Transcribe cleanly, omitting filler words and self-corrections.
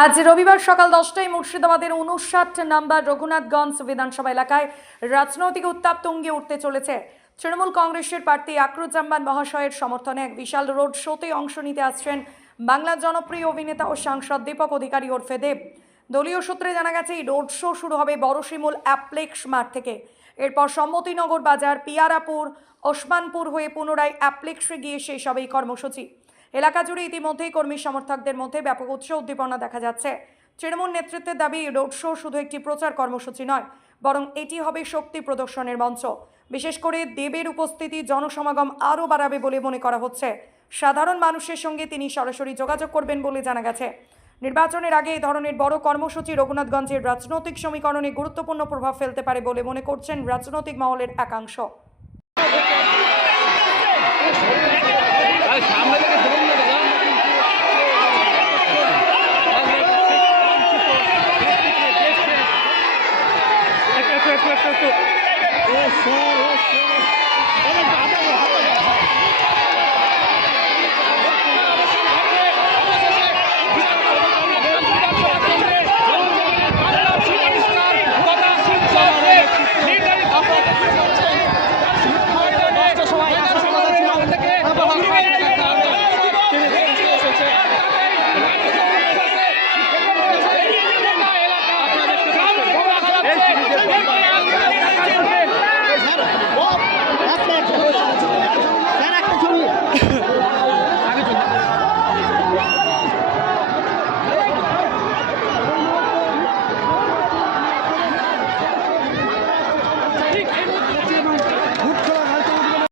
আজ রবিবার সকাল 10টায় মুর্শিদাবাদের 59 নম্বর রঘুনাথগঞ্জ বিধানসভা এলাকায় রাজনৈতিক উত্তাপ তুঙ্গে উঠতে চলেছে। তৃণমূল কংগ্রেসের প্রার্থী আকরুজ্জামান মহাশয়ের সমর্থনে এক বিশাল রোড শোতে অংশ নিতে আসছেন বাংলার জনপ্রিয় অভিনেতা ও সাংসদ দীপক অধিকারী ওরফে দেব। দলীয় সূত্রে জানা গেছে এই রোড শো শুরু হবে বড়শিমুল অ্যাপ্লেক্স মাঠ থেকে। এরপর সম্মতিনগর বাজার, পিয়ারাপুর, ওসমানপুর হয়ে পুনরায় অ্যাপ্লেক্সে গিয়ে শেষ হবে এই কর্মসূচি। এলাকা জুড়ে ইতিমধ্যেই কর্মী সমর্থকদের মধ্যে ব্যাপক উৎসাহ উদ্দীপনা দেখা যাচ্ছে। তৃণমূল নেতৃত্বের দাবি রোড শো শুধু একটি প্রচার কর্মসূচি নয়, বরং এটি হবে শক্তি প্রদর্শনের মঞ্চ। বিশেষ করে দেবের উপস্থিতি জনসমাগম আরও বাড়াবে বলে মনে করা হচ্ছে। সাধারণ মানুষের সঙ্গে তিনি সরাসরি যোগাযোগ করবেন বলে জানা গেছে। নির্বাচনের আগে এই ধরনের বড় কর্মসূচি রঘুনাথগঞ্জের রাজনৈতিক সমীকরণে গুরুত্বপূর্ণ প্রভাব ফেলতে পারে বলে মনে করছেন রাজনৈতিক মহলের একাংশ।